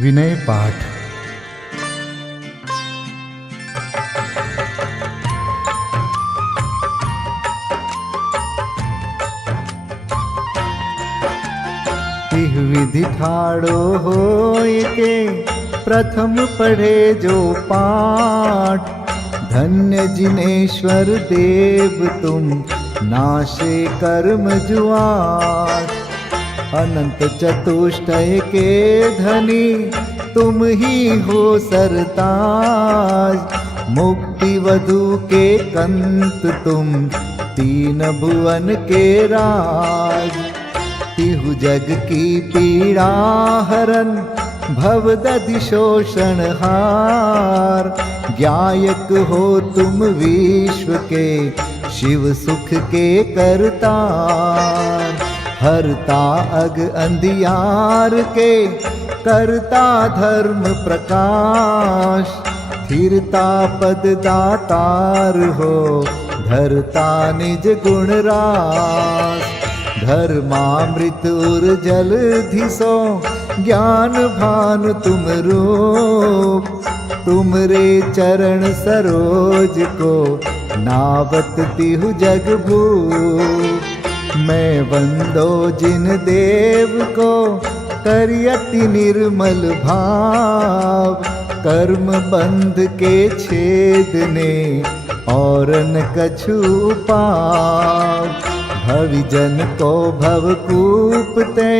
विनय पाठ। तिह विधि ठाड़ो होय के प्रथम पढ़े जो पाठ। धन्य जिनेश्वर देव तुम नाशे कर्म जुआट। अनंत चतुष्टय के धनी तुम ही हो सरताज। मुक्ति वधु के कंत तुम तीन भुवन के राज। तिहु जग की पीड़ा हरन भवदधि शोषण हार। ज्ञायक हो तुम विश्व के शिव सुख के करतार। हरता अग अंधियार के करता धर्म प्रकाश। स्थिरता पद दातार हो धरता निज गुण रास। धर्मामृत उर जल धिसो ज्ञान भानु तुम रूप। तुमरे चरण सरोज को नावत तिहु जग भूप। मैं वंदो जिन देव को करियति निर्मल भाव। कर्म बंध के छेदने और न कछु पाव। भविजन को भवकूपते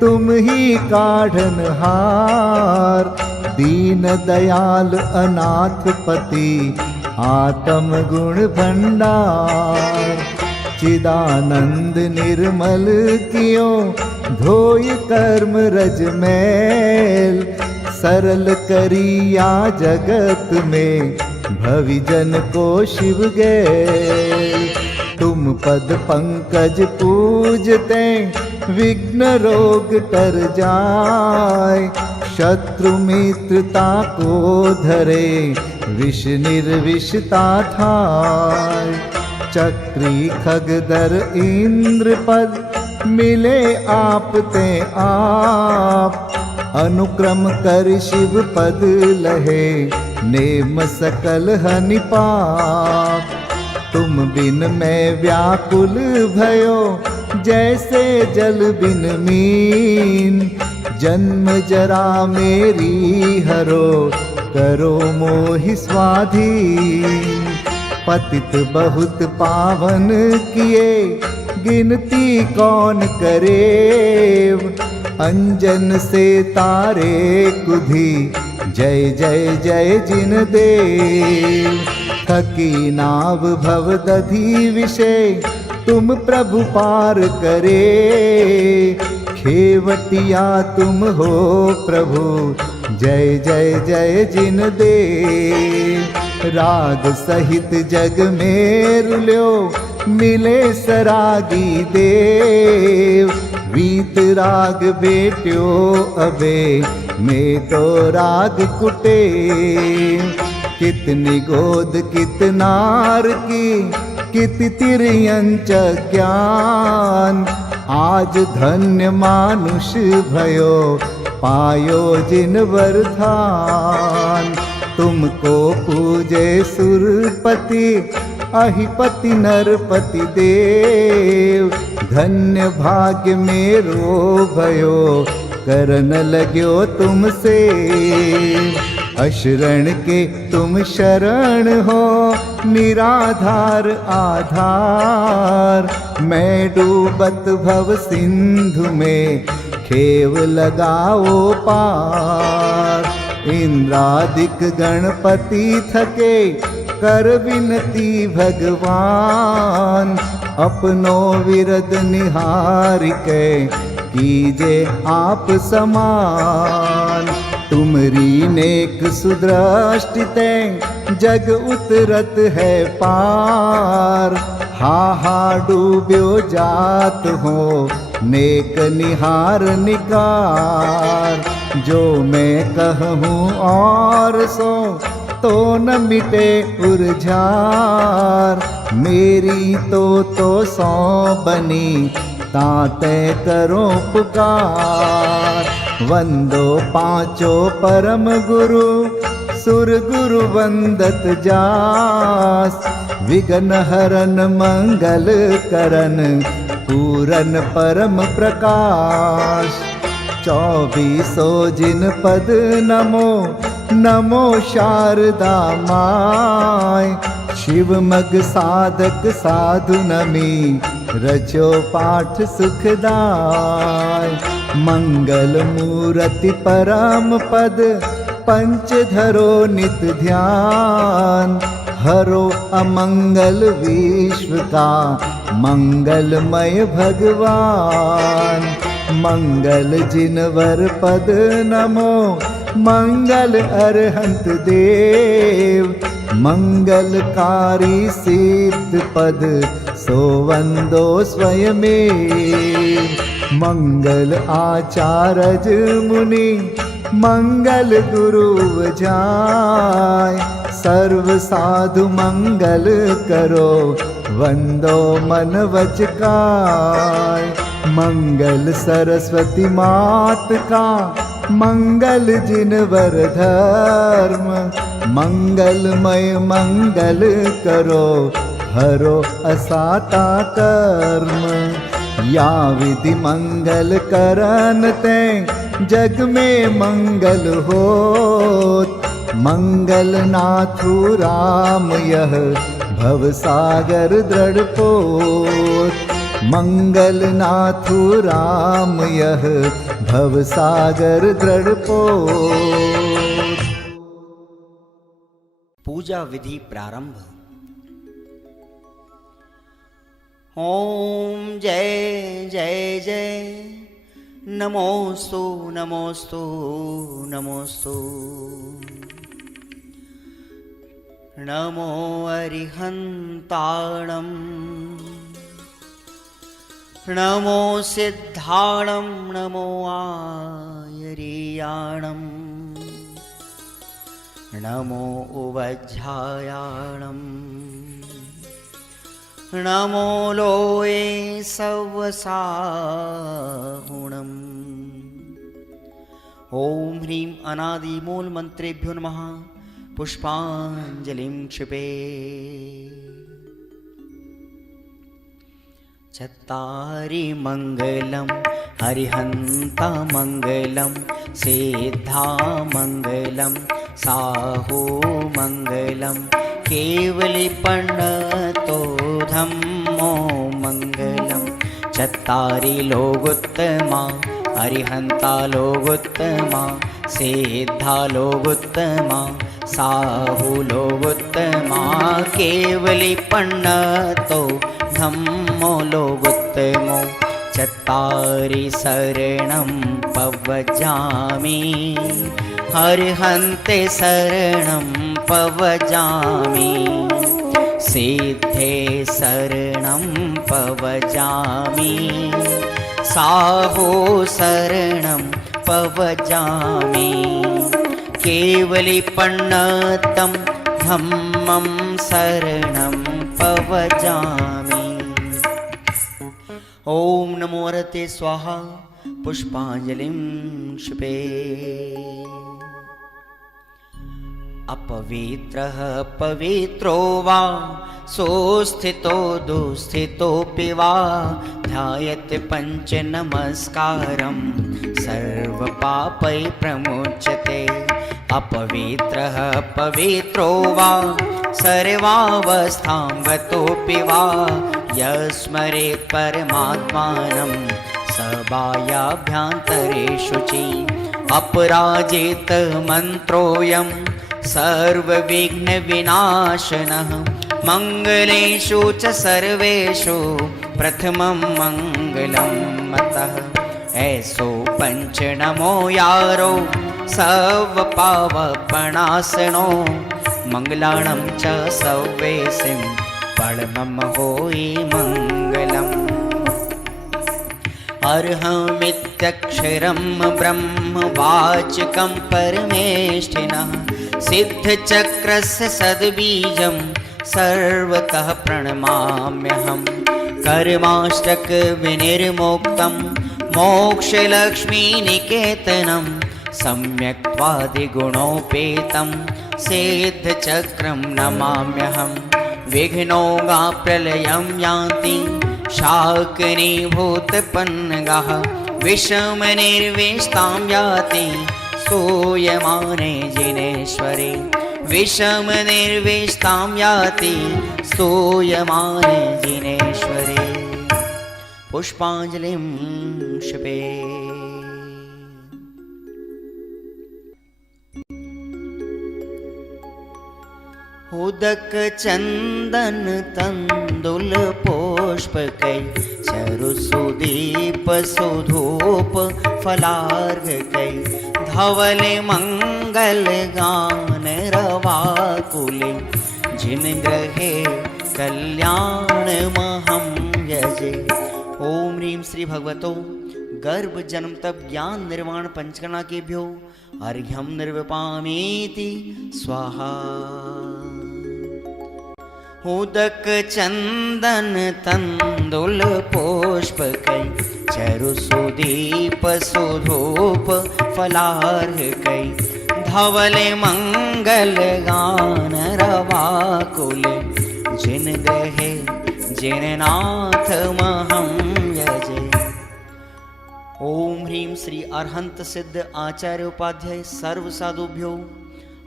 तुम ही काढ़न हार। दीन दयाल अनाथ पति आत्म गुण भंडार। चिदानंद निर्मल कियो धोय कर्म रज मैल। सरल करिया जगत में भविजन को शिव गैल। तुम पद पंकज पूजते विघ्न रोग तर जाय। शत्रु मित्रता को धरे विष निर्विषता थाय। चक्री खगदर इंद्र पद मिले आप ते आप। अनुक्रम कर शिव पद लहे नेम सकल हनि पाप। तुम बिन मैं व्याकुल भयो जैसे जल बिन मीन। जन्म जरा मेरी हरो करो मोहि स्वाधीन। पतित बहुत पावन किए गिनती कौन करे। अंजन से तारे कुधी जय जय जय जिन देव। थकी नाव भवदधि विषय तुम प्रभु पार करे। खेवटिया तुम हो प्रभु जय जय जय जिन देव। राग सहित जग में रुल्यो मिले सरागी देव। वीत राग बेट्यो अबे में तो राग कुटे। कितनी गोद कितनार की कित तिर्यंच ज्ञान। आज धन्य मानुष भयो पायो जिन वरदान। तुमको पूजे सुरपति अहिपति नरपति देव। धन्य भाग्य मेरो भयो करन लग्यो तुमसे। अशरण के तुम शरण हो निराधार आधार। मैं डूबत भव सिंधु में खेव लगाओ पार। इंद्रादिक गणपति थके कर विनती भगवान। अपनो विरद निहार के कीजे आप समान। तुमरी नेक सुदृष्टिते जग उतरत है पार। हा डूब्यो जात हो नेक निहार निकार। जो मैं कहूँ और सो तो न मिटे उर्जार। मेरी तो सौ बनी ताते करो पुकार। वंदो पांचों परम गुरु सुर गुरु वंदत जास। विघ्न हरन मंगल करन पूरन परम प्रकाश। 24 जिन पद नमो नमो शारदा माय। शिव मग साधक साधु नमी रचो पाठ सुखदाय। मंगल मूर्ति परम पद पंच धरो नित ध्यान। हरो अमंगल विश्व का मंगलमय भगवान। मंगल जिनवर पद नमो मंगल अरहंत देव। मंगलकारी सिद्ध पद सोवंदो स्वयमेव। मंगल आचारज मुनि मंगल गुरु जाय। सर्व साधु मंगल करो वंदो मन वच काय। मंगल सरस्वती मात का मंगल जिनवर धर्म। मंगलमय मंगल करो हरो असाता कर्म। या विधि मंगल करन ते जग में मंगल होत। मंगल नाथु राम यह भव सागर दृढ़ पोत। मंगल नाथु राम यह भव सागर दृढ़ पोत। पूजा विधि प्रारंभ। ओम जय जय जय नमोस्तु नमोस्तु नमोस्तु। नमो अरिहंताणं नमो सिद्धाणं नमो आयर्याणं नमो उवज्झायाणं नमो लोये सवसाहुणम्। ओम ह्रीं अनादि मूल मंत्रेभ्यो नमः। पुष्पांजलिं क्षिपे। चत्तारि मंगलम हरिहंता मंगलम सिद्धा मंगलम साहू मंगलम केवलिपन्नतो धम्मो मंगलम। चत्तारि लोगोत्तमा हरिहंता लोगोत्तमा सिद्धा लोगोत्तमा साहू लोगोत्तमा केवलिपन्नतो धम्मो लोगोत्तमो। चत्तारि शरणं पवजामि हरिहन्ते शरणं पवजामि। सिद्धे शरणं पवजामि साहो शरणं पवजामि। केवलिपन्नतं धम्मं शरणं पवजामि। ओम नमो हरते स्वाहा। पुष्पांजलिं क्षिपे। अपवित्रः पवित्रो वा सोस्थितो दुस्थितोऽपि वा ध्यायते पंच नमस्कारं सर्वपापै प्रमुच्यते। अपवित्रः पवित्रो वा सर्वावस्थां गतोऽपि वा यस्मरेत् परमात्मानं सबायाभ्यन्तरेषु च। अपराजित मन्त्रोऽयं सर्वविघ्नविनाशनः मंगलेषु च सर्वेषु प्रथमं मंगलं मतः। ऐसो पंच नमो यारो सर्वपावपणासनो मंगलाणं च सव्वेसिं परमं होई मंगलम्। अर्हमित्यक्षरं ब्रह्म वाचकं परमेष्ठिनः सिद्धचक्रस्य सद्बीजं सर्वतः प्रणमाम्यहम्। कर्माष्टक विनिर्मुक्तं मोक्षलक्ष्मीनिकेतनं सम्यक्त्वादिगुणोपेतं सिद्धचक्रं नमाम्यहं। विघ्नौघाप्रलयं यान्ति शाकिनीभूतपन्नगाः, विषमनिर्विष्टां याति स्तूयमाने जिनेश्वरे। विषमनिर्विष्टां याति स्तूयमाने जिनेश्वरे। पुष्पाञ्जलिं क्षिपे। उदक चंदन तंदुल पुष्पकै चरुसुदीप सुधूप फलार्घकै धवल मंगल गान रवाकुले जिन ग्रहे कल्याण महं यजे। ओम ह्रीं श्री भगवतो गर्भ जन्म तप ज्ञान निर्वाण पंचकर्णा केभ्यो अर्घ्यं निर्विपामीति स्वाहा। उदक चंदन तंदुल पुष्पकै चरुसुदीप सुधूप फलार्घकै धवल मंगल गान रवाकुल जिन ग्रहे जिन नाथ महं यजे। ओम ह्रीं श्री अरहंत सिद्ध आचार्य उपाध्याय सर्व साधुभ्यो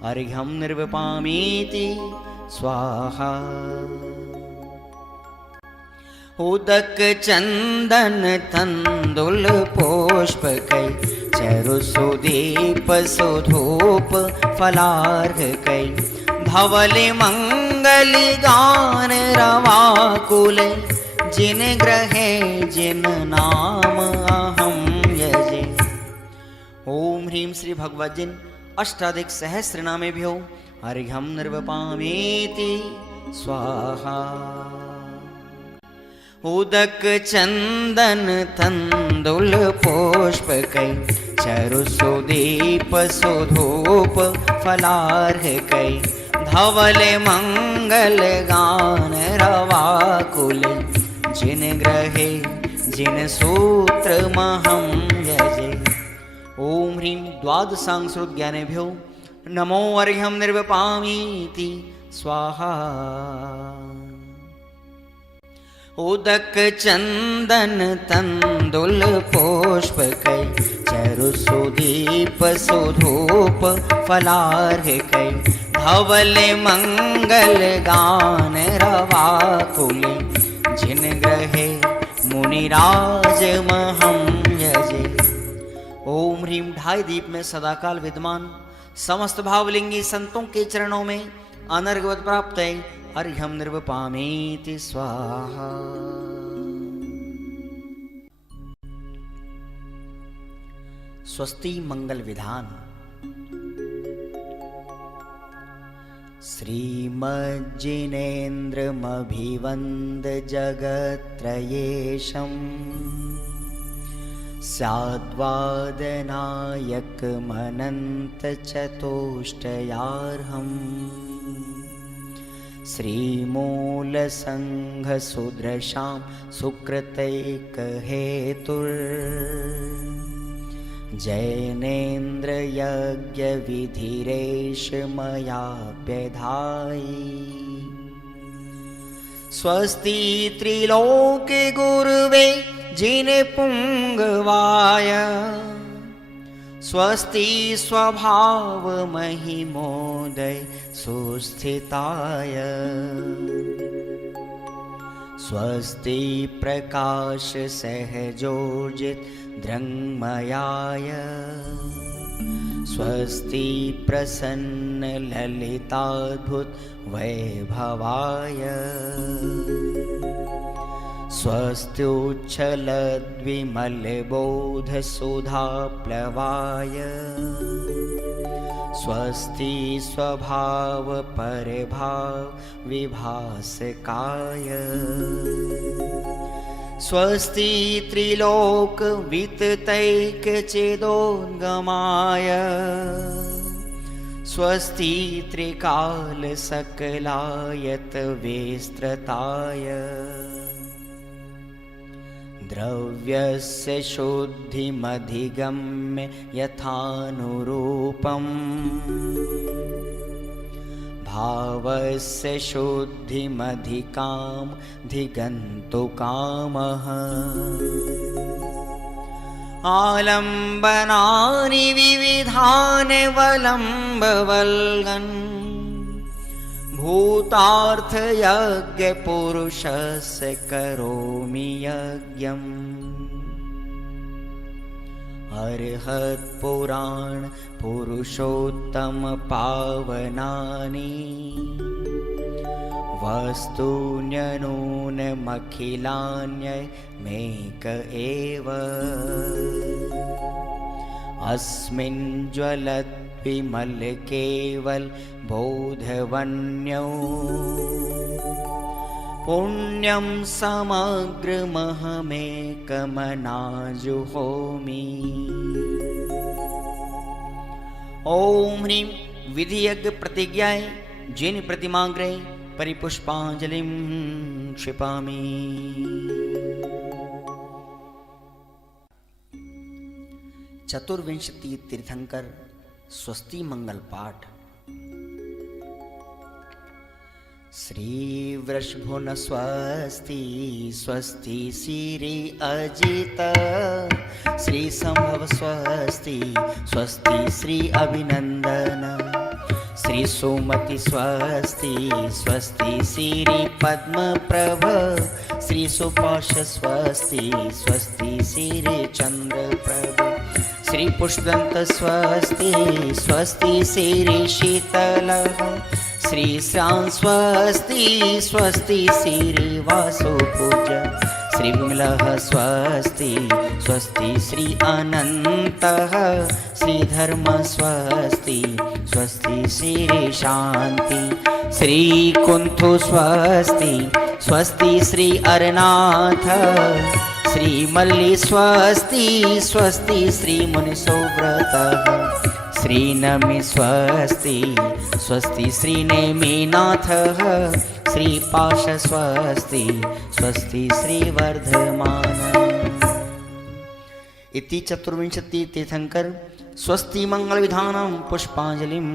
अर्घ्यं निर्विपामीति स्वाहा। उदक चंदन तंदुल पुष्पकै चरुसुदीप सुधूप फलार्घकै धवल मंगल गान रवाकुल जिन ग्रहे जिन नाम अहं यजे। ओम ह्रीं श्री भगवद्जिन अष्टाधिक सहस्र नामेभ्यो अर्घ्यं निर्विपामीति स्वाहा। उदक चंदन तंदुल पुष्पकै चरुसुदीप सुधूप फलार्घकै धवल मंगल गान रवाकुल जिन ग्रहे जिन सूत्र महं यजे। ओम ह्रीं द्वादशांग ज्ञानेभ्यो नमो अर्घ्यं निर्विपामीति स्वाहा। उदक चंदन तंदुल पुष्पकै चरुसुदीप सुधूप फलार्घकै धवल मंगल गान रवाकुल जिन ग्रहे मुनिराज महं यजे। ओम ह्रीं ढाई दीप में सदाकाल विद्यमान समस्त भावलिंगी संतों के चरणों में अनर्घवत प्राप्त है अर्घ्यं निर्विपामीति स्वाहा। स्वस्ति मंगल विधान। श्रीमज्जिनेन्द्रमभिवन्द जगत्त्रयेशम् स्याद्वादनायकमनन्तचतुष्टयार्हम् श्रीमूलसङ्घसुदृशां सुकृतैकहेतुर् जैनेन्द्रयज्ञविधिरेष मयाप्यधायि। स्वस्ति त्रिलोके गुरुवे जिनपुङ्गवाय स्वस्ति स्वभाव महिमोदय सुस्थिताय। स्वस्ति प्रकाश सहजोजित दृङ्मयाय स्वस्ति प्रसन्न ललिताद्भुत वैभवाय। स्वस्त्युच्छलद्विमलबोधसुधाप्लवाय स्वस्ति स्वभाव परभाव विभासकाय। स्वस्ति त्रिलोक विततैकचेदोद्गमाय स्वस्ति त्रिकाल सकलायत विस्तृताय। द्रव्यस्य शुद्धिमधिगम्य यथानुरूपम् भावस्य शुद्धिमधिकाम् धिगन्तु कामः आलम्बनानि विविधानि वलम्बवल्गन् भूतार्थयज्ञपुरुषस्य करोमि यज्ञम् अर्हत्पुराण पुरुषोत्तम पावनानि वस्तून्यनूनमखिलान्यमेक एव अस्मिन् ज्वलद्विमल केवल बोधवन्यो पुण्यं समग्रमहमेकमनाजुहोमि। ओम ह्रीं विधियज्ञ प्रतिज्ञाय जिन प्रतिमाग्रे परिपुष्पांजलिं क्षिपामि। चतुर्विंशति तीर्थंकर स्वस्ति मंगल पाठ। श्री वृषभुन स्वस्ति स्वस्ति श्री अजित श्री संभव स्वस्ति स्वस्ति श्री अभिनंदन श्री सुमति स्वस्ति स्वस्ति श्री पद्म प्रभ श्री सुपाश स्वस्ति स्वस्ति श्री चंद्र प्रभ श्री पुष्पदंत स्वस्ति स्वस्ति श्री शीतल श्री श्याम स्वस्ति स्वस्ति श्री वासुपूज श्री विमलः स्वस्ति स्वस्ति श्री अनन्तः श्री धर्म स्वस्ति स्वस्ति श्री शांति श्री कुंथु स्वस्ति स्वस्ति श्री अरनाथ श्री मल्ली स्वस्ति स्वस्ति श्री मुनिसोव्रतः श्री नमि स्वस्ति स्वस्ति श्री नेमिनाथः श्री पाश स्वस्ति स्वस्ति श्री वर्धमान। इति चतुर्विंशति तीर्थंकर स्वस्ति मंगल विधानं पुष्पांजलिं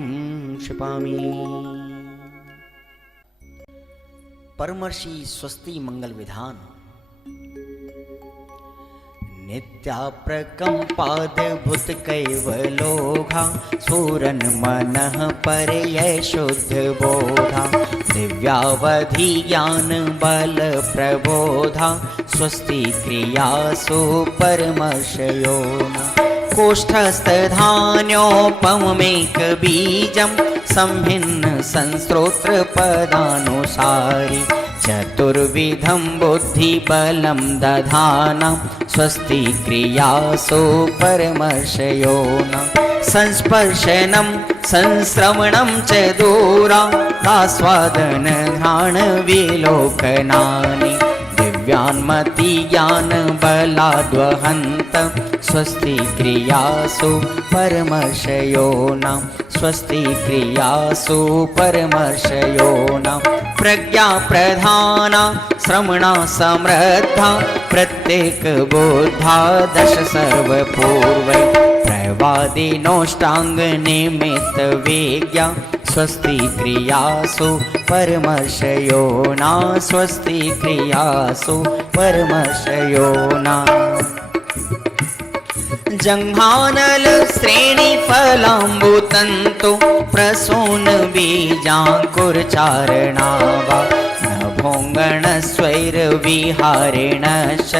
क्षिपामि। परमर्षि स्वस्ति मंगल विधान। नित्याप्रकम्पाद्भुत कैवलोघा सूरन मनः परयै शुद्ध बोधा दिव्यावधि ज्ञान बल प्रबोधा स्वस्ति क्रियासु परमर्षयोना कोष्ठस्थधान्योपमेक बीजं संभिन्न संस्त्रोत्र पदानुसारि चतुर्विधं बुद्धिबलं दधाना स्वस्ति क्रियासु परमर्षयोना संस्पर्शनं संश्रवणं च दूरादास्वादन घ्राण विलोकनानि दिव्यान्मति ज्ञान बलाद्वहन्त स्वस्ति क्रियासु परमर्षयोना स्वस्ति क्रियासु परमर्षयोना प्रज्ञा प्रधाना श्रवणा समृद्धा प्रत्येक बोधा दश सर्वपूर्वै प्रवादिनोष्टांग निमित्त वेज्ञा स्वस्ति क्रियासु परमर्षयोना स्वस्ति क्रियासु परमर्षयोना जंघानल श्रेणी फलाम्बुतंतु प्रसून बीजांकुरचारणावा नभोंगण स्वैर विहारेणश्च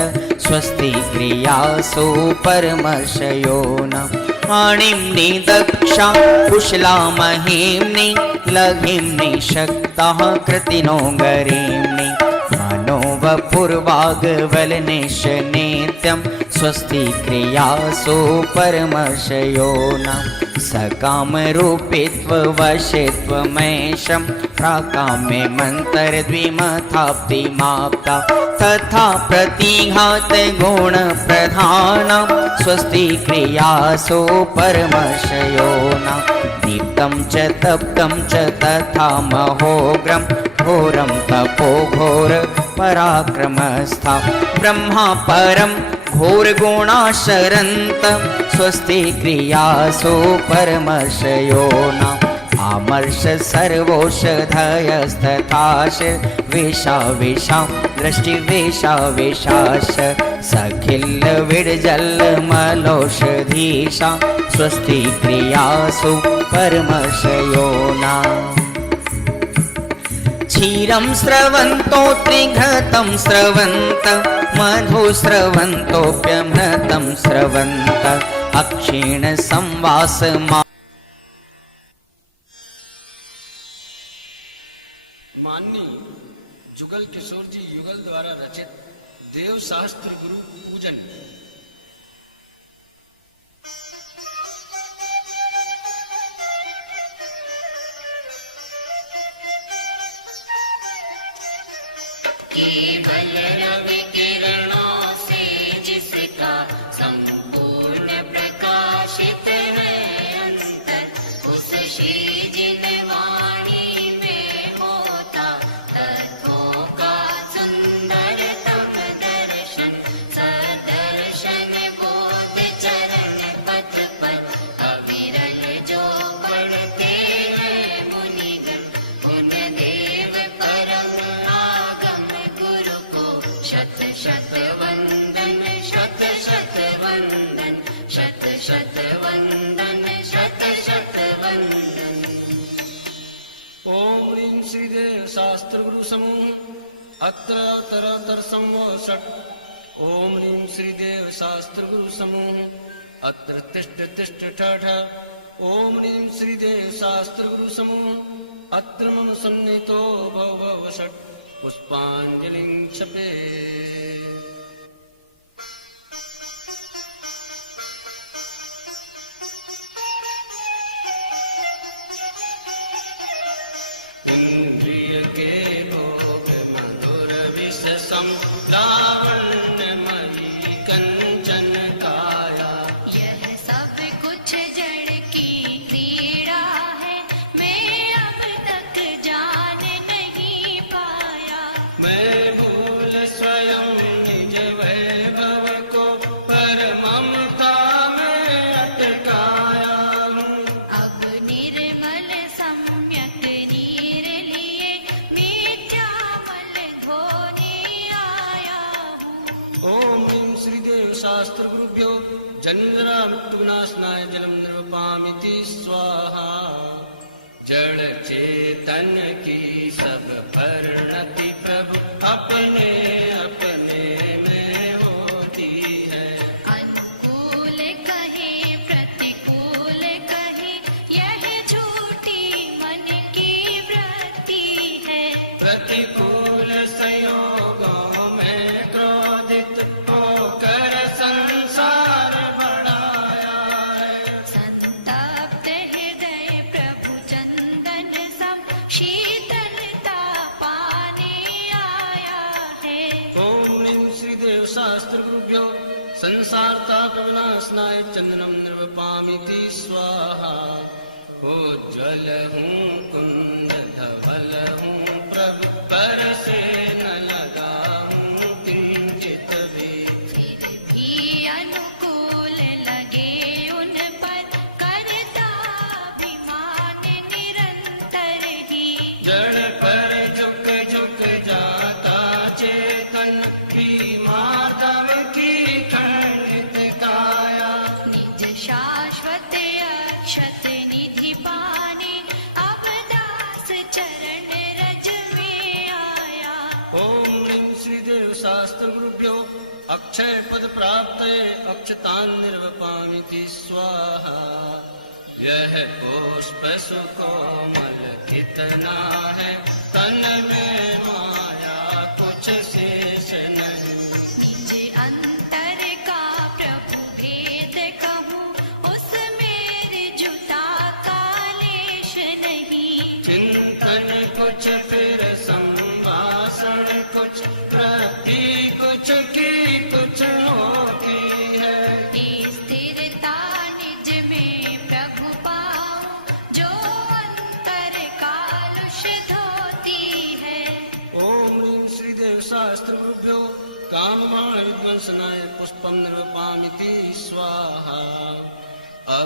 स्वस्ति क्रियासु परमर्षयोना आणिम्नि दक्षा कुशला महिम्नि लघिम्नि शक्तः कृतिनो गरीम्नि मनोवपुर्वाग्वलनिश नित्यं स्वस्ति क्रियासु परमर्षयोना सकामरूपित्ववशित्वमेशं प्राकाम्ये मन्तरद्विमथाप्तिमाप्ता तथा प्रतिघात गुणप्रधानं स्वस्ति क्रियासु परमर्षयोना दीप्तं च तप्तं च तथा महोग्रं घोरं तपो घोर पराक्रमस्था ब्रह्मा परम घोर गुणाशरन्त स्वस्ति क्रियासु परमर्षयो न आमर्ष सर्वौषधयस्तथाश वेशा वेशा दृष्टि वेशा वेशाश सखिल विडजल मलौषधीशा स्वस्ति क्रियासु परमर्षयो न क्षीरं स्रवन्तो त्रिघृतं स्रवन्त मधु स्रवन्तोऽप्यमृतं स्रवन्त अक्षीण संवास माननीय जुगल किशोर जी युगल द्वारा रचित देव शास्त्र गुरु पूजन। केवल रवि किरणों से जिसका संपूर्ण प्रकाशित है अंतर, उस श्री जिन वाणी में होता तत्वों का सुंदरतम दर्शन। सदर्शन बोध चरण पथ पर अविरल जो पढ़ते हैं मुनिगण, उन देव परम आगम गुरु को शत शत वंदन, शत शत वंदन, शत शत वंदन, शत शत वंदन। ओम ह्रीं श्रीदेव शास्त्र गुरु समूह अत्र तरतर संवो षट्। ओम ह्रीं श्रीदेव शास्त्र गुरु समूह अत्र तिष्ठ तिष्ठ ठ। ओम ह्रीं श्रीदेव शास्त्र गुरु समूह अत्र मम सन्निहितो भव भव षट्। पुष्पांजलिं क्षपे। इंद्रिय के भोग मधुर विष सम लावण्यमयी कंचन काया। यह सब कुछ जड़ की क्रीड़ा है, मैं अब तक जान नहीं पाया। मैं भूल स्वयं निज वैभव को पर ममता में अटकाया हूँ। अब निर्मल सम्यक नीर लिए मिथ्यामल धोने आया हूँ। ओम ह्रीं श्रीदेव शास्त्र गुरुभ्यो जन्मजरा मृत्युविनाशनाय जलम निर्वपामिति स्वाहा। जड़ चेतन की सब परिणति प्रभु अपने अपने में होती है। अनुकूल कहे प्रतिकूल कहे, यह झूठी मन की वृत्ति है। प्रतिकूल संयोगों में क्रोधित होकर संसार बढ़ाया है। संतप्त हृदय प्रभु चंदन सम शीतलता पाने आया है। ओम ह्रीं श्रीदेव शास्त्र गुरुभ्यो संसार ताप विनाशनाय चंदनम निर्वपामिति स्वाहा। उज्ज्वल हूँ कुंद धवल हूँ प्रभु पर से न लगा हूँ किंचित भी। फिर भी अनुकूल लगे उन पर, करता अभिमान निरंतर ही। जड़ पर झुक झुक जाता चेतन भी माधव की खंडित काया। निज शाश्वत अक्षत निधि पाने, अब दास चरण रज में आया। ओम ह्रीं श्रीदेव शास्त्र गुरुभ्यो अक्षय पद प्राप्त अक्षतान निर्वपामिति स्वाहा। यह पुष्प सुकोमल कितना है, तन में माया कुछ शेष नहीं। निज अंतर का प्रभु भेद कहूँ, उसमें जुता कालेश नहीं। चिंतन कुछ फिर संभाषण कुछ प्रति कुछ की कुछ होती है। स्थिरता निज में प्रभु पाऊं, जो अंतर कालुष धोती है। ओम ह्रीं श्रीदेव शास्त्र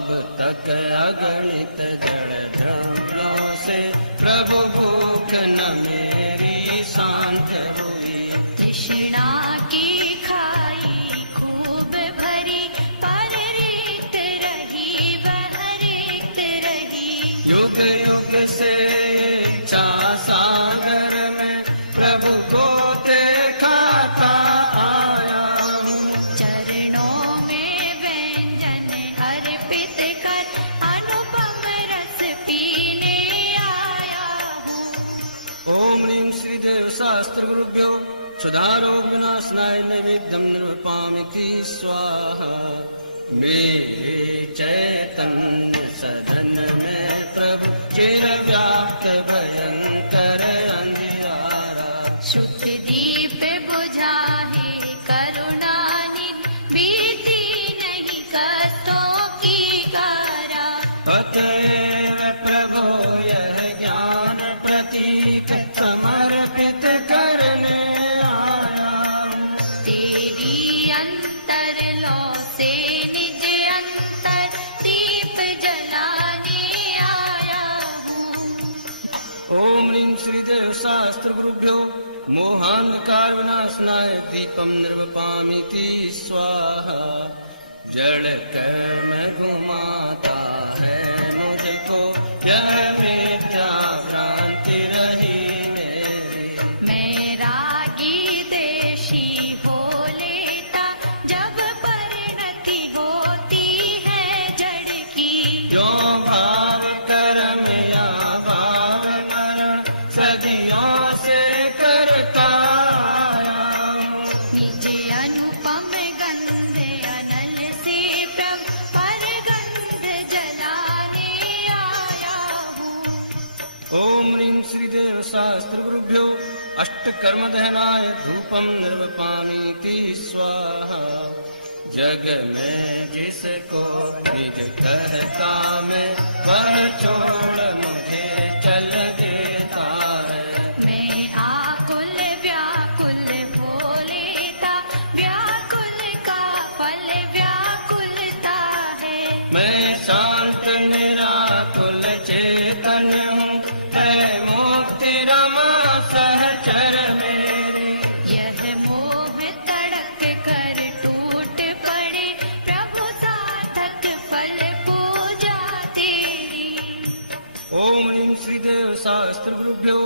अब तक अगणित जड़ द्रव्यों से प्रभु भूख न मेरी शांत हुई। तृष्णा की खाई खूब भरी, पर रिक्त रही वह रिक्त रही। युग युग से इच्छा सागर में प्रभु को देखाता आया हूँ। चरणों में व्यंजन अर्पित कर अनुपम रस पीने आया हूँ। ओम ह्रीं श्रीदेव शास्त्र गुरुभ्यो सुधारो विनाशनाय नैवेद्यं निर्वपामिति स्वाहा। मेरे चैतन्य सदन में प्रभु चिर व्याप्त भयंकर अंधियारा। शुद्ध दीप बुझाए करुणानिधि, बीती नहीं कष्टों की कारा। अतएव प्रभु यह ज्ञान प्रतीक समर्पित करने आया हूँ। तेरी अंतर लो से निज अंतर दीप जलाने आया हूँ। ओम ह्रीं श्रीदेव शास्त्र गुरुभ्यो मोहान्धकार विनाशनाय दीपं निर्वपामिति स्वाहा। जड़ कर्म घुमाता है मुझको, यह मिथ्या भ्रांति रही मेरी। मैं रागी देशी हो लेता, जब परिणति होती है जड़ की। जो भाव कर्म या भाव मरण सदियों से करता आया हूँ। निज अनुपम गंध अनल से प्रभु पर गंध जलाने आया हूँ। ओम ह्रीं श्रीदेव शास्त्र गुरुभ्यो अष्ट कर्म दहनाय धूपम निर्वपामिति स्वाहा। जग में जिसको निज कहता मैं, वह छोड़ मुझे चल देता है। मैं आकुल व्याकुल हो लेता, व्याकुल का फल व्याकुलता है। मैं शांत निराकुल चेतन हूँ, है मुक्ति रमा सहचर मेरी। यह मोह तड़क कर टूट पड़े, प्रभु सार्थक फल पूजा तेरी। ओम ह्रीं श्रीदेव शास्त्र गुरुभ्यो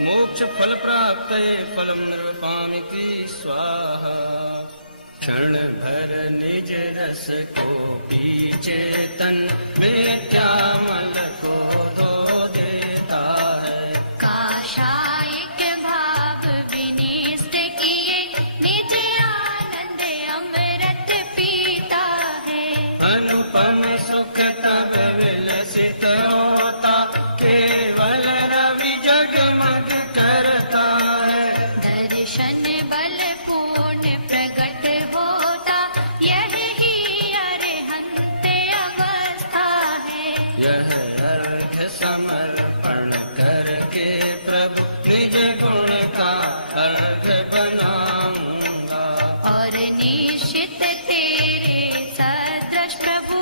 मोक्ष फल प्राप्त फलम निर्वपामिति स्वाहा। क्षण भर निज रस को पी चेतन, मिथ्यामल को धो देता है। काशायिक भाव विनिष्ट किए, निज आनंद अमृत पीता है। अनुपम सुख तब विलसित होता, केवल रवि जगमग करता है। दर्शन बल पूर्ण प्रकट होता, यही अरहंत अवस्था है। यह अर्घ समर्पण करके प्रभु निज गुण का अर्घ बनाऊंगा। और निश्चित तेरे सदृश प्रभु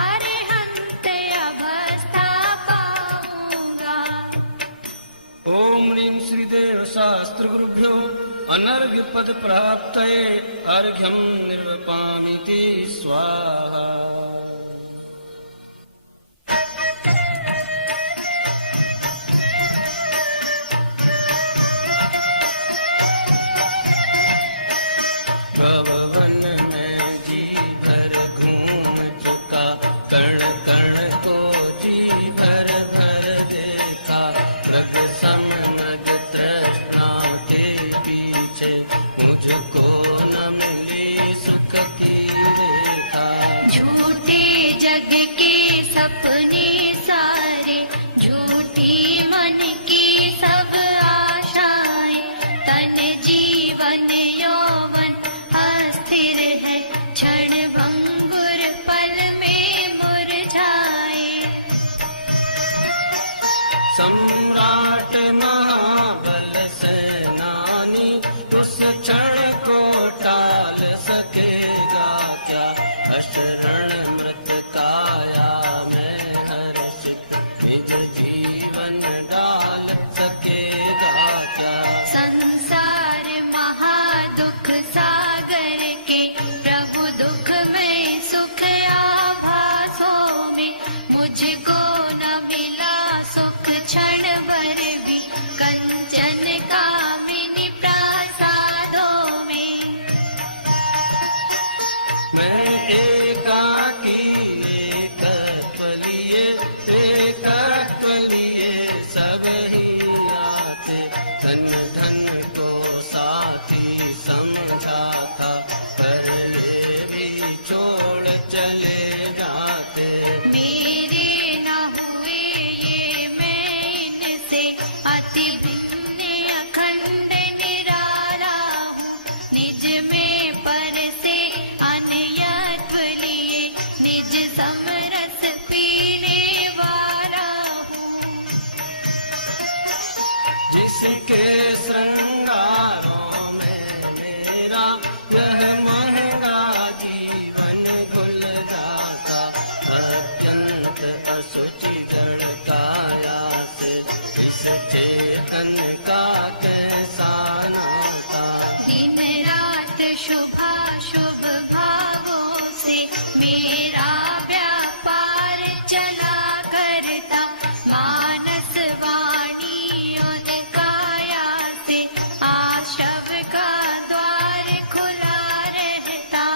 अरहंत अवस्था पाऊंगा। ओम ह्रीं श्रीदेव शास्त्र गुरुभ्यो अनर्घ्य पद प्राप्त अर्घ्यम निर्वपामिति स्वाहा। भवन में जी भर घूम चुका, कण कण को जी भर भर देखा। रग समनग तृष्णा के पीछे मुझको न मिली सुख की रेखा। झूठे जग के सपने सारे, झूठी मन की सब आशाएं। तन जीवन यौवन अस्थिर है, क्षण भंगुर पल में मुरझाए। सम्राट महाबल सेनानी उस क्षण को टाल सकेगा क्या। अशरण मृत काया के श्रृंगारों में मेरा यह महंगा जीवन खुल जाता। अत्यंत असुचि जड़ काया से इस चेतन का कैसा नाता। दिन रात शुभाशुभ भावों से मेरा व्यापार चला करता। मानस वाणी और काया से आशव का द्वार खुला रहता।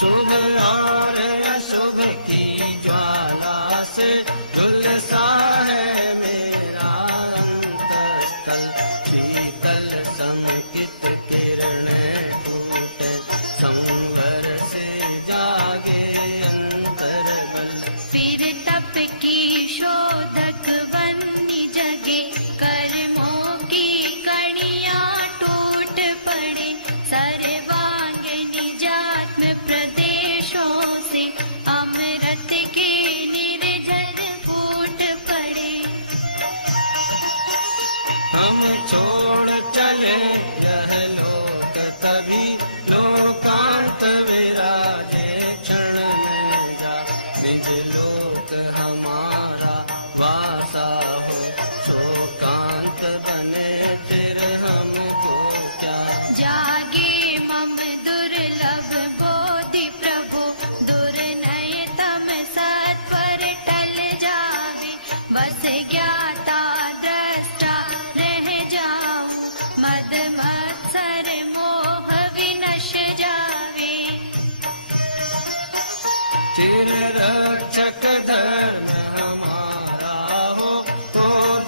शुभ और अशुभ की ज्वाला से झुलसा है मेरा अंतस्थल। शीतल संगीत किरणें फूटे संवर से जागे अंतर्बल। फिर तप की शोधक बनी जगे कर्मों की कड़ियां टूट पड़े। सर्वांग निजात्म प्रदेशों से अमृत के निर्जल फूट पड़े। हम छोड़ चले यह लोक तभी लोकांत विराजे क्षण में जा। निज लोक हमारा वासा हो शोकांत बने फिर हमको क्या। जागे मम दुर्लभ बोधि प्रभु दुर्नय तम सत्वर टल जावे। बस ज्ञाता दृष्टा रह जाऊं मद मत्सर मोह विनश जावे। चिर रक्षक धर्म हमारा हो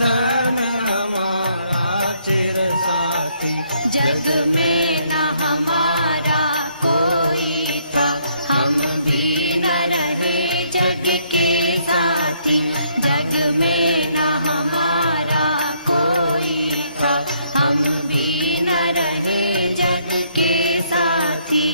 धर्म हमारा चिर साथी। जग में न हमारा कोई था हम भी न रहे जग के साथी। जग में न हमारा कोई था हम भी न रहे जग के साथी।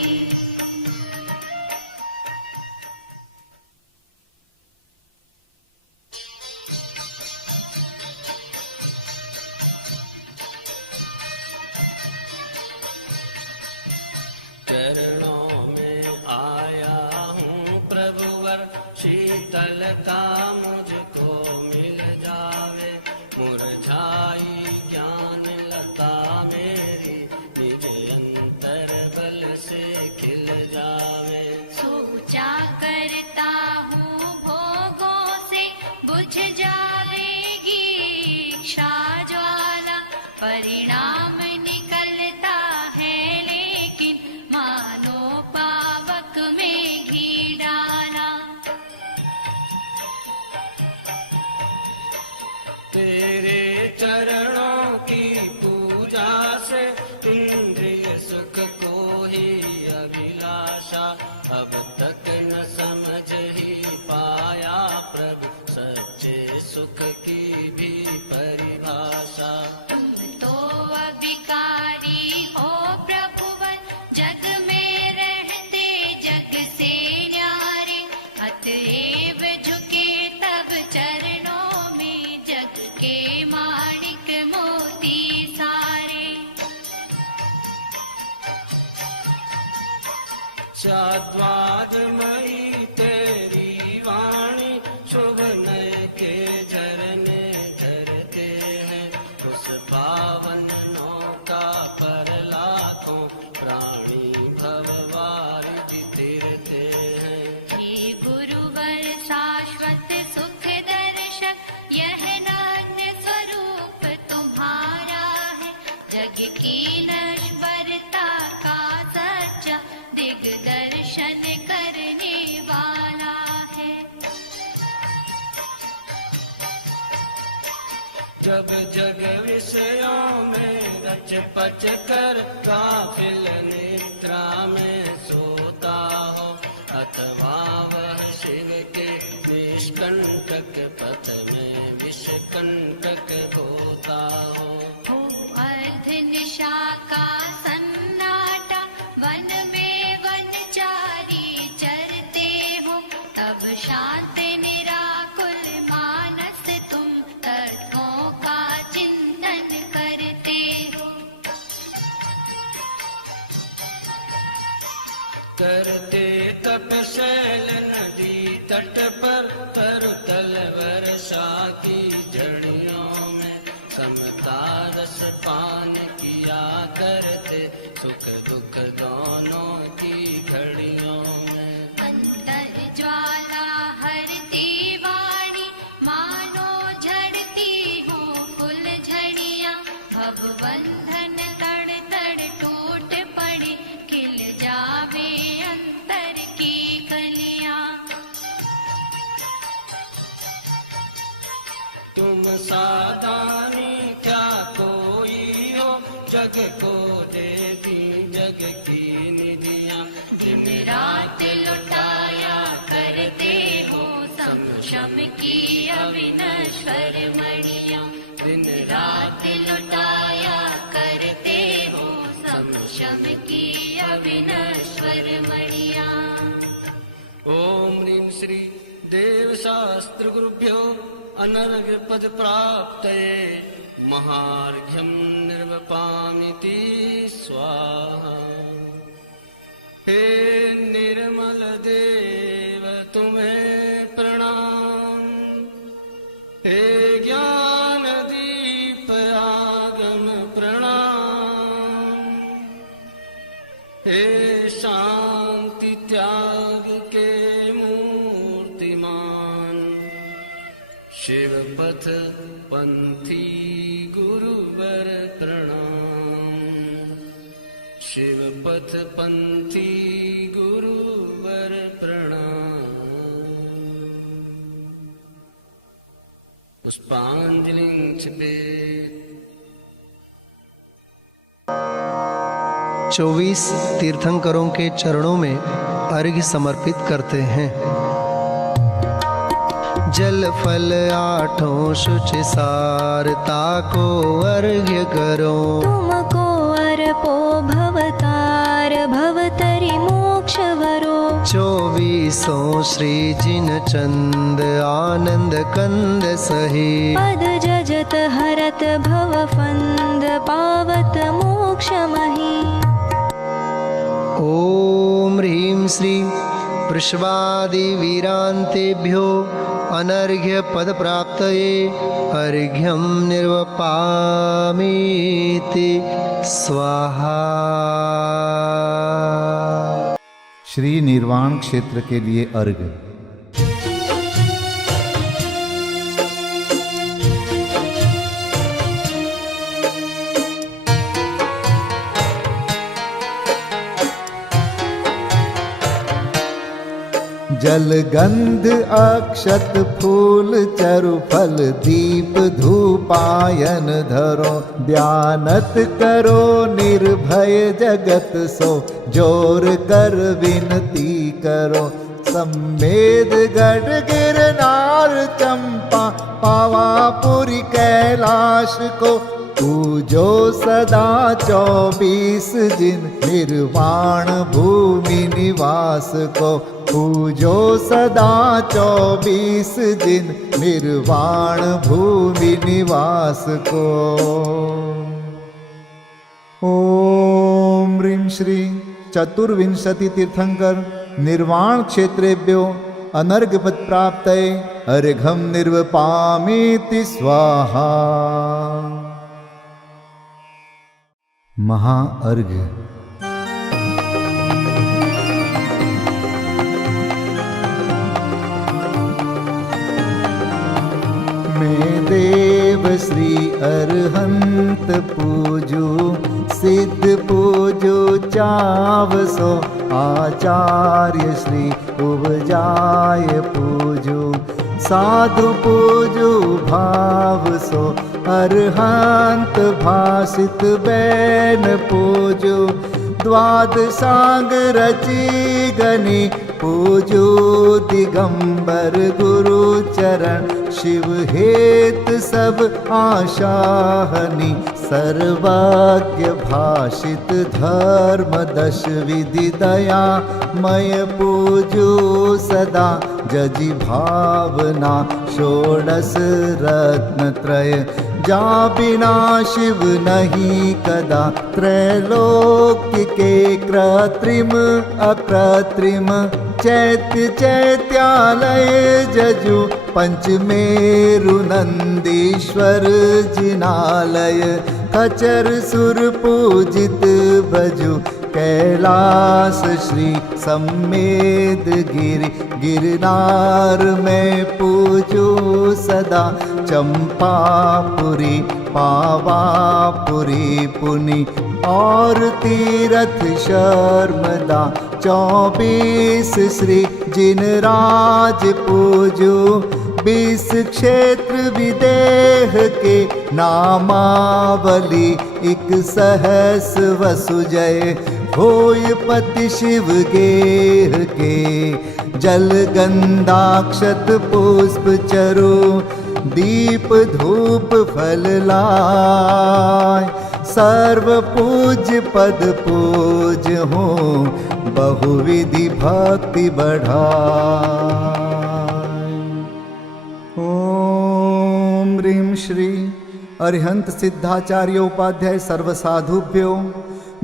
चरणों में आया हूँ प्रभुवर शीतलता मुझको मिल जावे। मुरझाई ज्ञान लता मेरी निज अंतर बल से खिल जावे। सोचा करता हूँ भोगों से बुझ जाएगी इच्छा ज्वाला। परिणाम निकलता है लेकिन मानो पावक में घी डाला। तेरे चरणों की पूजा से इंद्रिय सुख को ही अभिलाषा। अब तक न समझ ही पाया प्रभु सच्चे सुख की भी परिभाषा। तुम तो अभिकारी हो प्रभुवन जग में रहते जग से न्यारे। अतएव झुके तब चरणों में जग के माणिक मोती सारे। चाद्वादमयी तेरी वाणी शुभ नय के झरने झरते हैं। उस पावन नौका पर लाखों प्राणी भववारिधि तीरते हैं। हे गुरुवर शाश्वत सुख दर्शक यह नान्य स्वरूप तुम्हारा है। जग की नश्वरता का सच्चा दिग्दर्शन करने वाला है। जब जग विषयों में रच पच कर काफिल निद्रा में सोता हो। अथवा वह शिव के निष्कंटक पथ में विषकंटक होता हो। अर्ध निशा का सन्नाटा वन में वनचारी चरते हो। तब शांत निराकुल मानस तुम तत्वों का करते तपशैल नदी तट पर तरुतल वर्षा की जड़ियों में समता रस पान किया करते सुख दुख दोनों की घड़ियों में। अंतर ज्वाला हरती वाणी मानो झड़ती हो फूल झड़ियाँ भव बंधन तड़ तड़ टूट पड़े खिल जावे अंतर की कलियाँ। तुम साधानी क्या कोई हो जग को देती जग की निधियाँ दिन रात लुटाया करते हो समशम की अविनश्वर मणियाँ। दिन रात लुटाया करते हो समशम की अविनश्वर मणियाँ। ओम ह्रीं श्री देव शास्त्र गुरुभ्यो अनर्घ्य पद प्राप्तये महार्घ्यं निर्वपामिति स्वाहा। हे निर्मल देव तुम्हें प्रणाम, हे ज्ञान दीप आगम प्रणाम, हे शांति त्याग के मूर्तिमान शिव पथ पंथी गुरुवर प्रणाम, शिव पथ पंथी गुरुवर प्रणाम। पुष्पांजलिं क्षिपेत्। 24 तीर्थंकरों के चरणों में अर्घ्य समर्पित करते हैं। जल फल आठों शुच सारता को अर्घ्य करो। तुमको अर्पो भवतार भवतरि मोक्ष वरो। 24 श्री जिन चंद आनंद कंद सही। पद जजत हरत भव फंद पावत मोक्ष मही। ओम ह्रीं श्री वृषभादि वीरांतेभ्यो अनर्घ्य पद प्राप्तये अर्घ्यं निर्वपामीति स्वाहा। श्री निर्वाण क्षेत्र के लिए अर्घ्य। जल गंध अक्षत फूल चरु फल दीप धूपायन धरो। ध्यानत करो निर्भय जगत सो जोर कर विनती करो। सम्मेद गढ़ गिरनार चंपा पावापुरी कैलाश को पूजो सदा 24 जिन निर्वाण भूमि निवास को। पूजो सदा 24 जिन निर्वाण भूमि निवास को। ओम ह्रीं श्री चतुर्विंशति तीर्थंकर निर्वाण क्षेत्रेभ्यो अनर्घपद प्राप्तये अर्घ्यं निर्वपामीति स्वाहा। महाअर्घ्य। मैं देव श्री अरहंत पूजू सिद्ध पूजू चावसो। आचार्य श्री उपजाय पूजू साधु पूजू भाव सो। अरहंत भासित बैन पूजू द्वादशांग रची गनी पूजू। दिगंबर गुरु चरण शिव हेत सब आशाहनी। सर्वज्ञ भाषित धर्म 10 विधि दया मय पूजू सदा जजि भावना। षोडश रत्न त्रय जा बिना शिव नहीं कदा, त्रैलोक्य के कृत्रिम अकृत्रिम, चैत्य चैत्यालय जजु, पंचमेरु नंदीश्वर जिनालय, खचर सुर पूजित भजु, कैलास श्री सम्मेद गिरि, गिरनार में पूजू सदा, चंपापुरी पावापुरी पुनि, और तीरथ शर्मदा, 24 श्री जिनराज पूजू, 20 क्षेत्र विदेह के नामावली, 1 सहस वसुजय, होय पति शिव गेह के, जल गंधाक्षत पुष्प चरु, दीप धूप फल लाय, सर्व पूज्य पद पूज हो, बहुविधि भक्ति बढ़ाय। ओम ह्रीं श्री अरिहंत सिद्धाचार्य उपाध्याय सर्वसाधुभ्यो,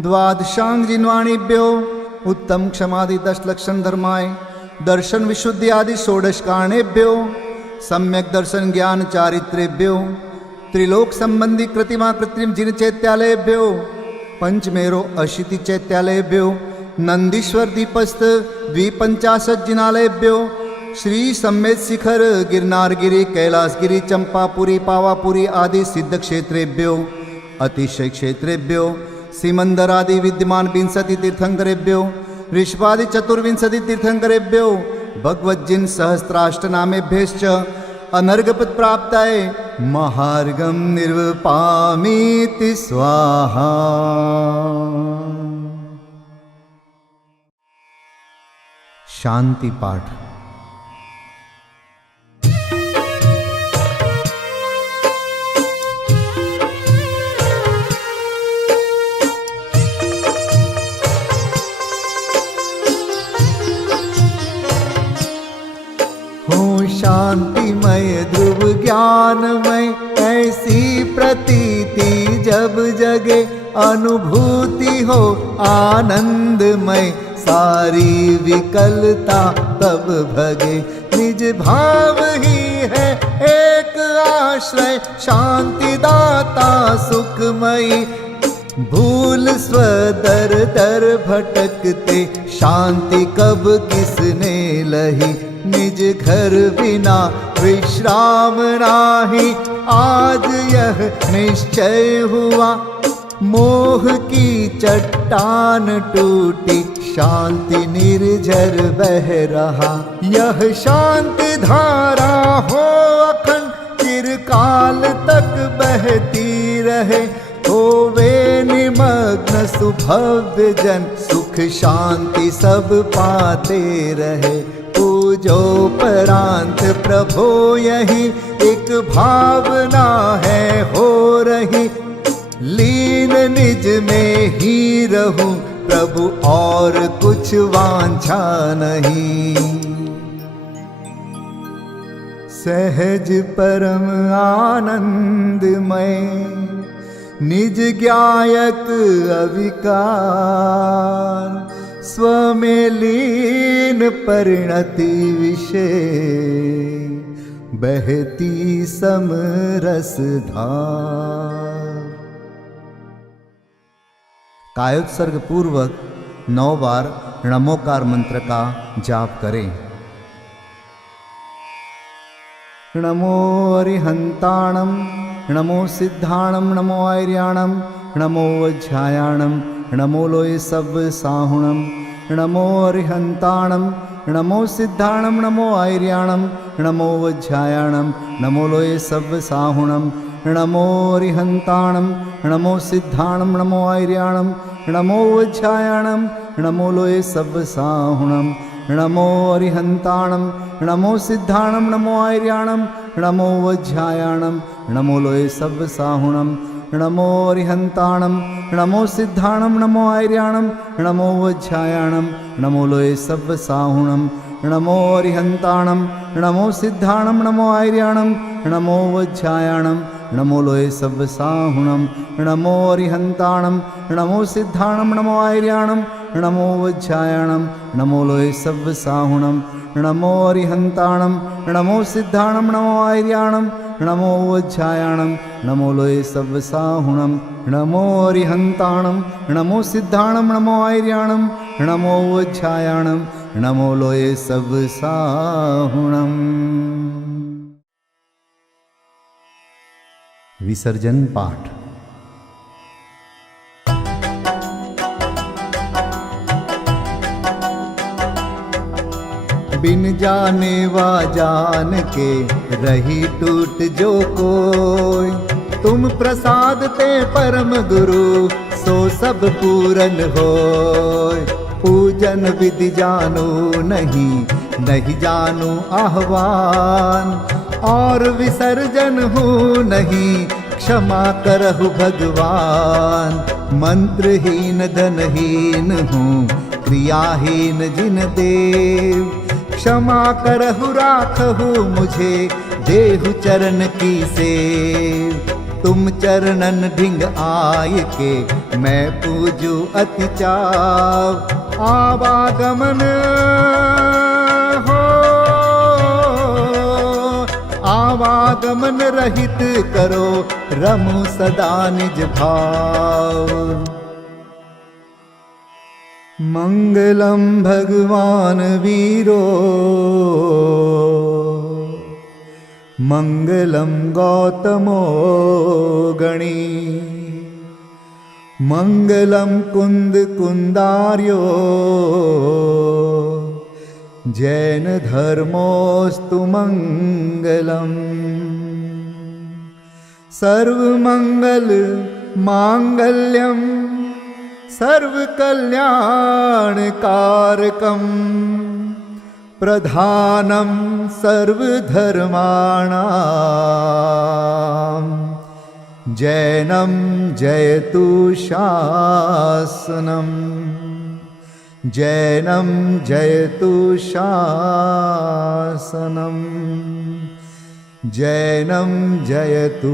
द्वादशांग जिन्वाणीभ्यो, उत्तम क्षमादि 10 लक्षण धर्माय, दर्शन विशुद्धि आदि 16 कारणेभ्यो, सम्यक दर्शन ज्ञान चारित्रेभ्यो, त्रिलोक संबंधी कृतिमा कृत्रिम जिन चैत्यालयेभ्यो, पंचमेरो अशीति चैत्यालयेभ्यो, नंदीश्वर दीपस्थ 250 जिनालयेभ्यो, श्री सम्मेद शिखर गिरनारगिरी कैलासगिरी चंपापुरी पावापुरी आदि सिद्ध क्षेत्रेभ्यो, अतिशय क्षेत्रेभ्यो, सीमंदर आदि विद्यमान 20 तीर्थंकरेभ्यो, ऋषभादि 24 तीर्थंकरेभ्यो, भगवज्जिन सहस्राष्टनामेभ्यश्च अनर्घपद प्राप्ताय महार्गम निर्वपामीति स्वाहा। शांति पाठ। शांतिमय ध्रुव ज्ञानमय, ऐसी प्रतीति जब जगे, अनुभूति हो आनंदमय, सारी विकलता तब भगे। निज भाव ही है एक आश्रय, शांति दाता सुखमयी, भूल स्वदर दर भटकते, शांति कब किसने लही। निज घर बिना विश्राम नाही, आज यह निश्चय हुआ, मोह की चट्टान टूटी, शांति निर्झर बह रहा। यह शांति धारा हो अखंड, चिरकाल तक बहती रहे, होवे निमग्न सुभव्य जन, सुख शांति सब पाते रहे। पूजो परांत प्रभो यही, एक भावना है हो रही, लीन निज में ही रहूं प्रभु, और कुछ वांछा नहीं। सहज परम आनंदमय, निज ज्ञायक अविकार, स्वमें लीन परिणति विषय, बहती समरस धार। कायोत्सर्ग पूर्वक 9 बार नमोकार मंत्र का जाप करें। नमो अरिहंताणं, नमो सिद्धाणं, नमो आर्याणं, नमो वज्झायाणं, नमो लोय सब साहुणं। नमो अरिहंताणं, नमो सिद्धाणं, नमो आर्याणं, नमो वज्झायाणं, नमो लोय सब साहुणं। नमो अरिहंताणं, नमो सिद्धाणं, नमो आर्याणं, नमो वज्झायाणं, नमो लोय सब साहुणं। नमो अरिहंताणं, नमो सिद्धाणं, नमो आर्याणं, नमो वज्झायाणं, नमो लोय सब साहुणं। नमो अरिहंताणं, नमो सिद्धाणं, नमो आर्याणं, नमो वज्झायाणं, नमो लोय सब साहुणं। नमो अरिहंताणं, नमो सिद्धाणं, नमो आर्याणं, नमो वज्झायाणं, नमो लोये सव्व साहुणं नमो अरिहन्ताणं नमो सिद्धाणं नमो आर्याणं नमो वज्रायणं नमो लोये सव्व साहुणं नमो अरिहन्ताणं नमो सिद्धाणं नमो आर्याणं नमो वज्रायणं नमो लोये सव्व साहुणं नमो अरिहन्ताणं नमो सिद्धाणं नमो आर्याणं नमो वज्रायणं नमो लोये सव्व साहुणम्। विसर्जन पाठ। बिन जाने वा जान के रही टूट जो कोई, तुम प्रसाद ते परम गुरु सो सब पूरन होय। पूजन विधि जानो नहीं, नहीं जानो आह्वान, और विसर्जन हूँ नहीं, क्षमा करहु भगवान। मंत्रहीन धनहीन हूँ, क्रियाहीन जिन देव, क्षमा करहु राखहु मुझे, देहु चरण की सेव। तुम चरणन ढिंग आय के, मैं पूजू अति चाव। आवागमन हो, आवागमन रहित करो, रमु सदा निज भाव। मंगलम भगवान वीरो, मंगलम गौतमो गणी, मंगलम कुंद कुंदार्यो, जैन धर्मोस्तु मंगलम। सर्वमंगल मांगल्यम सर्वकल्याणकारकं, प्रधानं सर्वधर्माणां, जैनं जयतु शासनं, जैनं जयतु शासनं, जैनं जयतु